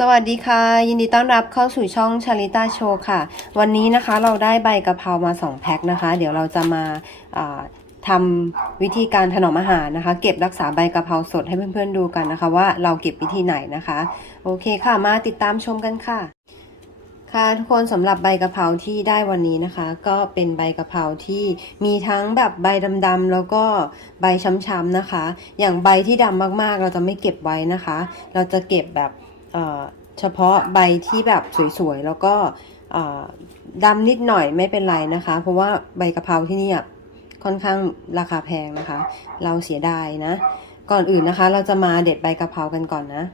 สวัสดีค่ะ ยินดีต้อนรับเข้าสู่ช่องชาลิตาโชว์ค่ะ วันนี้นะคะเราได้ใบกะเพรามา 2 แพ็คนะคะ เดี๋ยวเราจะมาอ่าทำวิธีการถนอมอาหารนะคะ เก็บรักษาใบกะเพราสดให้เพื่อนๆดูกันนะคะ ว่าเราเก็บวิธีไหนนะคะ โอเคค่ะมาติดตามชมกันค่ะ ค่ะทุกคนสำหรับใบกะเพราที่ได้วันนี้นะคะ ก็เป็นใบกะเพราที่มีทั้งแบบใบดำๆแล้วก็ใบช้ำๆนะคะ อย่างใบที่ดำมากๆ เราจะไม่เก็บไว้นะคะ เราจะเก็บแบบ เฉพาะใบที่แบบสวยๆ แล้วก็ดำนิดหน่อยไม่เป็นไรนะคะ เพราะว่าใบกะเพราที่นี่ค่อนข้างราคาแพงนะคะ เราเสียดายนะ ก่อนอื่นนะคะ เราจะมาเด็ดใบกะเพรากันก่อนนะ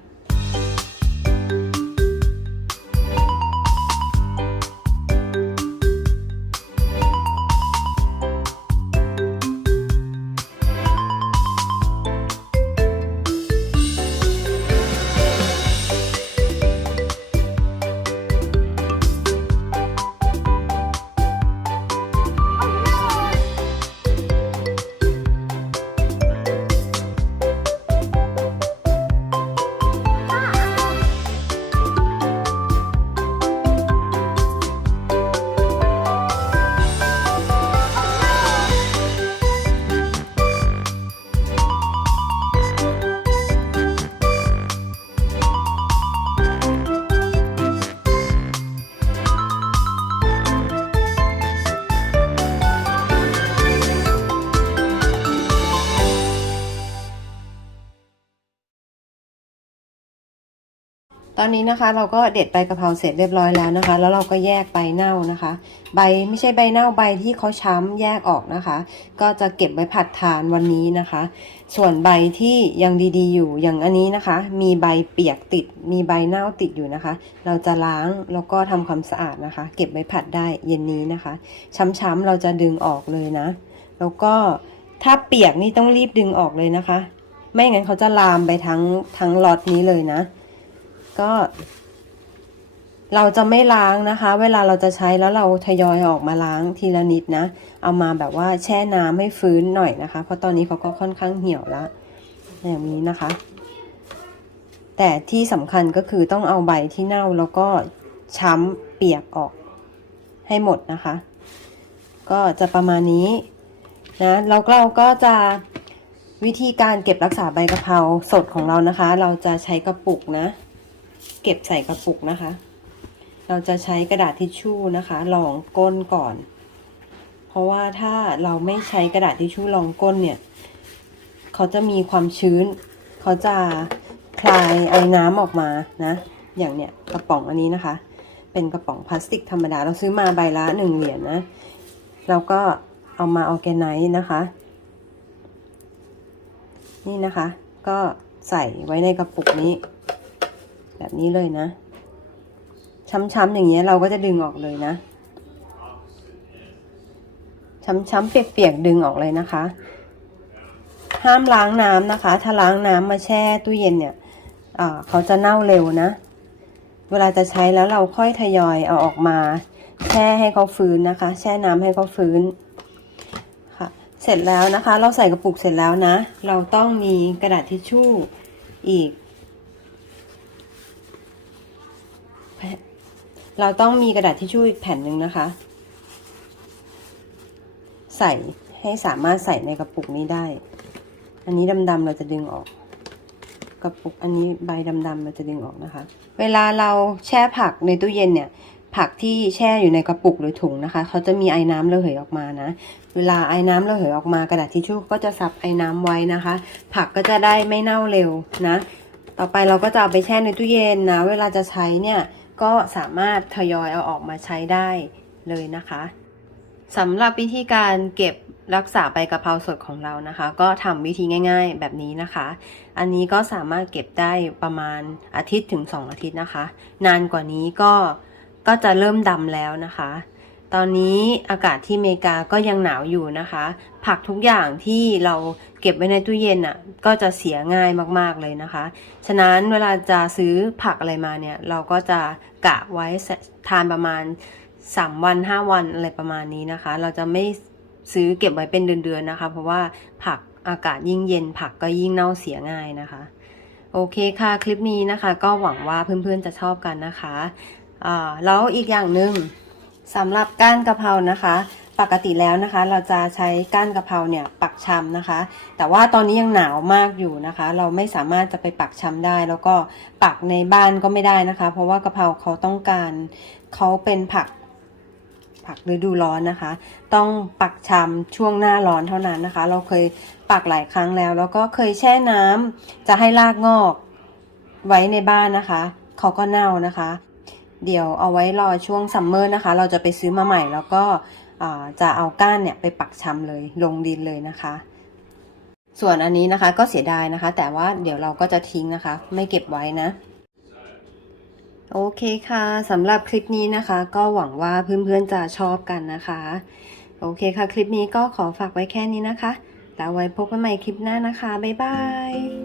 ตอนนี้นะคะเราก็เด็ดใบกะเพราเสร็จเรียบร้อยแล้วนะคะ แล้วเราก็แยกใบเน่านะคะ ใบไม่ใช่ใบเน่าใบที่เขาช้ำแยกออกนะคะ ก็จะเก็บไว้ผัดทานวันนี้นะคะ ส่วนใบที่ยังดีๆอยู่อย่างอันนี้นะคะ มีใบเปียกติด มีใบเน่าติดอยู่นะคะ เราจะล้างแล้วก็ทำความสะอาดนะคะ เก็บไว้ผัดได้เย็นนี้นะคะ ช้ำๆเราจะดึงออกเลยนะ แล้วก็ถ้าเปียกนี่ต้องรีบดึงออกเลยนะคะ ไม่งั้นเขาจะลามไปทั้งทั้งล็อตนี้เลยนะ ก็ เราจะไม่ล้างนะคะ เวลาเราจะใช้แล้วเราทยอยออกมาล้างทีละนิดนะ เอามาแบบว่าแช่น้ำให้ฟื้นหน่อยนะคะ เพราะตอนนี้เขาก็ค่อนข้างเหี่ยวแล้วอย่างนี้นะคะ แต่ที่สำคัญก็คือต้องเอาใบที่เน่าแล้วก็ช้ำเปียกออกให้หมดนะคะ ก็จะประมาณนี้นะแล้วเราก็จะวิธีการเก็บรักษาใบกะเพราสดของเรานะคะ เราจะใช้กระปุกนะ เก็บใส่กระปุกนะคะ เราจะใช้กระดาษทิชชู่นะคะรองก้นก่อน เพราะว่าถ้าเราไม่ใช้กระดาษทิชชู่รองก้นเนี่ย เขาจะมีความชื้น เขาจะคลายไอ้น้ำออกมานะ อย่างเนี้ยกระป๋องอันนี้นะคะ เป็นกระป๋องพลาสติกธรรมดา เราซื้อมาใบละหนึ่งเหรียญนะเราก็เอามาออแกไนซ์นะคะ นี่นะคะ ก็ใส่ไว้ในกระปุกนี้ แบบนี้เลยนะ ช้ำๆอย่างเงี้ยเราก็จะดึงออกเลยนะ ช้ำๆเปียกๆดึงออกเลยนะคะ ห้ามล้างน้ำนะคะ ถ้าล้างน้ำมาแช่ตู้เย็นเนี่ยเขาจะเน่าเร็วนะ เวลาจะใช้แล้วเราค่อยทยอยเอาออกมา แช่ให้เขาฟื้นนะคะ แช่น้ำให้เขาฟื้นค่ะ เสร็จแล้วนะคะ เราใส่กระปุกเสร็จแล้วนะ เราต้องมีกระดาษทิชชู่อีก เราต้องมีกระดาษทิชชู่อีกแผ่นหนึ่งนะคะ ใส่ให้สามารถใส่ในกระปุกนี้ได้ อันนี้ดำๆเราจะดึงออก กระปุกอันนี้ใบดำๆเราจะดึงออกนะคะ เวลาเราแช่ผักในตู้เย็นเนี่ย ผักที่แช่อยู่ในกระปุกหรือถุงนะคะ เขาจะมีไอ้น้ำระเหยออกมานะ เวลาไอ้น้ำระเหยออกมากระดาษทิชชู่ก็จะซับไอ้น้ำไว้นะคะ ผักก็จะได้ไม่เน่าเร็วนะ ต่อไปเราก็จะเอาไปแช่ในตู้เย็นนะ เวลาจะใช้เนี่ย ก็สามารถทยอยเอาออกมาใช้ได้เลยนะคะสำหรับวิธีการเก็บรักษาใบกะเพราสดของเรานะคะ ก็ทำวิธีง่าย ๆ แบบนี้นะคะ อันนี้ก็สามารถเก็บได้ประมาณอาทิตย์ถึง 2 อาทิตย์นะคะ นานกว่านี้ก็ก็จะเริ่มดำแล้วนะคะ ตอนนี้อากาศที่อเมริกาก็ยังหนาวอยู่นะคะ ผักทุกอย่างที่เราเก็บไว้ในตู้เย็นอะก็จะเสียง่ายมากๆเลยนะคะ ฉะนั้นเวลาจะซื้อผักอะไรมาเนี่ย เราก็จะกะไว้ทานประมาณ 3 วัน 5 วันอะไรประมาณนี้นะคะ เราจะไม่ซื้อเก็บไว้เป็นเดือนๆนะคะ เพราะว่าผักอากาศยิ่งเย็น ผักก็ยิ่งเน่าเสียง่ายนะคะโโอเคค่ะคลิปนี้นะคะ ก็หวังว่าเพื่อนๆจะชอบกันนะคะอ่าแล้วอีกอย่างหนึ่ง สำหรับก้านกะเพรานะคะ ปกติแล้วนะคะ เราจะใช้ก้านกะเพราเนี่ยปักชำนะคะ แต่ว่าตอนนี้ยังหนาวมากอยู่นะคะ เราไม่สามารถจะไปปักชำได้ แล้วก็ปักในบ้านก็ไม่ได้นะคะ เพราะว่ากะเพราเขาต้องการเขาเป็นผักผักฤดูร้อนนะคะ ต้องปักชำช่วงหน้าร้อนเท่านั้นนะคะ เราเคยปักหลายครั้งแล้ว แล้วก็เคยแช่น้ำจะให้รากงอกไว้ในบ้านนะคะ เขาก็เน่านะคะ เดี๋ยวเอาไว้รอช่วงซัมเมอร์นะคะ เราจะไปซื้อมาใหม่แล้วก็จะเอาก้านเนี่ยไปปักชำเลยลงดินเลยนะคะ ส่วนอันนี้นะคะก็เสียดายนะคะ แต่ว่าเดี๋ยวเราก็จะทิ้งนะคะ ไม่เก็บไว้นะ โอเคค่ะสำหรับคลิปนี้นะคะ ก็หวังว่าเพื่อนๆจะชอบกันนะคะ โอเคค่ะ คลิปนี้ก็ขอฝากไว้แค่นี้นะคะ แล้วไว้พบกันใหม่คลิปหน้านะคะ บ๊ายบาย